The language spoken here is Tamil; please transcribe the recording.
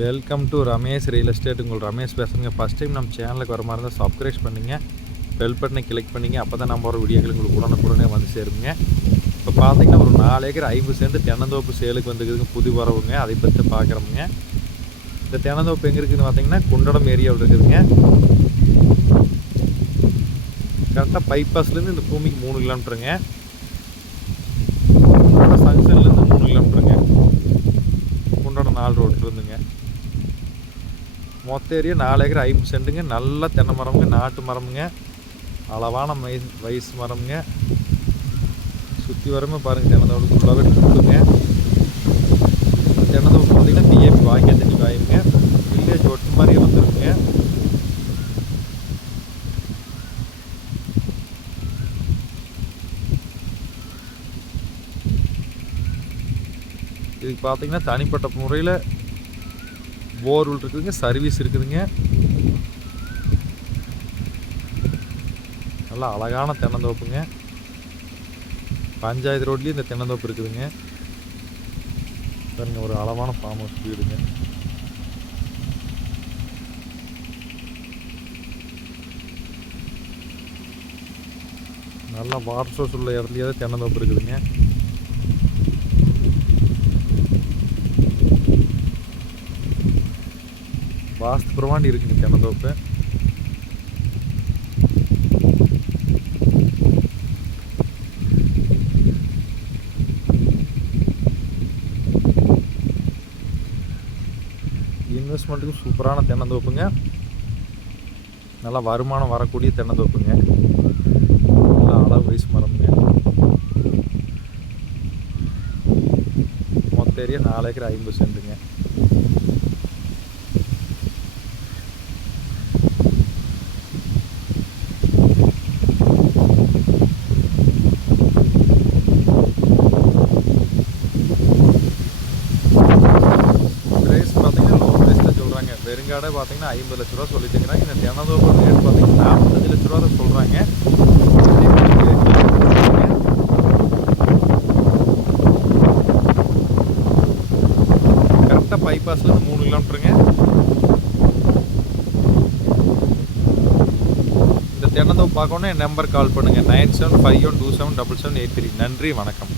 Welcome to Ramesh real estate. உங்கள் ரமேஷ் பேசுகிறேங்க. ஃபஸ்ட் டைம் நம்ம சேனலுக்கு வர மாதிரி இருந்தால் சப்ஸ்கிரைப் பண்ணிங்க, பெல் பட்டனை கிளிக் பண்ணிங்க. அப்போ தான் நம்ம ஒரு வீடியோக்கள் உங்களுக்கு உடனுக்குடனே வந்து சேருங்க. இப்போ பார்த்தீங்கன்னா ஒரு 4 ஏக்கர் 50 சென்ட் தென்னந்தோப்பு சேலுக்கு வந்துருக்குதுங்க, புது வரவுங்க. அதை பற்றி பார்க்குறோமுங்க. இந்த தென்னந்தோப்பு எங்கே இருக்குதுன்னு பார்த்தீங்கன்னா குண்டடம் ஏரியாவில் இருக்குதுங்க. கரெக்டாக பைபாஸ்லேருந்து இந்த பூமிக்கு 3 கிலோமீட்டருங்க. சங்ஷன்லேருந்து 3 கிலோமீட்டருங்க. குண்டடம் 4 ரோட்டில் இருந்துங்க. மொத்த ஏரியா 4 ஏக்கர் 50 சென்ட்டுங்க. நல்ல தென்னை மரமுங்க, நாட்டு மரமுங்க, அளவான வயசு மரமுங்க. சுற்றி வரமே பாருங்கள், தென்னந்தோப்பு ஃபுல்லாகவே இருக்குங்க. தென்னந்தோப்பு பார்த்தீங்கன்னா பிஏபி வாங்கிய தண்ணி வாயுங்க. வில்லேஜ் ஒட்டு மாதிரியே வந்துருக்குங்க. இதுக்கு பார்த்தீங்கன்னா தனிப்பட்ட முறையில் போர்வெல் இருக்குதுங்க, சர்வீஸ் இருக்குதுங்க. நல்லா அழகான தென்னந்தோப்புங்க. பஞ்சாயத்து ரோட்லேயும் இந்த தென்னந்தோப்பு இருக்குதுங்க. பாருங்க, ஒரு அளவான ஃபார்ம் ஹவுஸ் வீடுங்க. நல்லா வாட்டர் சோர்ஸ் உள்ள இடத்துலையே தான் தென்னந்தோப்பு இருக்குதுங்க. வாஸ்து பிரமாண்டி இருக்குங்க தென்னந்தோப்பு. இன்வெஸ்ட்மெண்ட்டுக்கும் சூப்பரான தென்னந்தோப்புங்க. நல்லா வருமானம் வரக்கூடிய தென்னந்தோப்புங்க. நல்லா அளவு வயசு மரமுங்க. மொத்த ஏரியா 4 ஏக்கர் 50 சென்ட்டுங்க. வெறுங்காடை பார்த்தீங்கன்னா 50 லட்ச ரூபா சொல்லிட்டு இருக்கிறாங்க. இந்த தென்னந்தோப்பு ரேட் பார்த்தீங்கன்னா 45 லட்ச ரூபா தான் சொல்கிறாங்க. கரெக்டாக பைபாஸ்லேருந்து 3 கிலோமீட்டருங்க. இந்த தென்னந்தோப்பு பார்க்கணுன்னா என் நம்பர் கால் பண்ணுங்கள் 9751277783. நன்றி, வணக்கம்.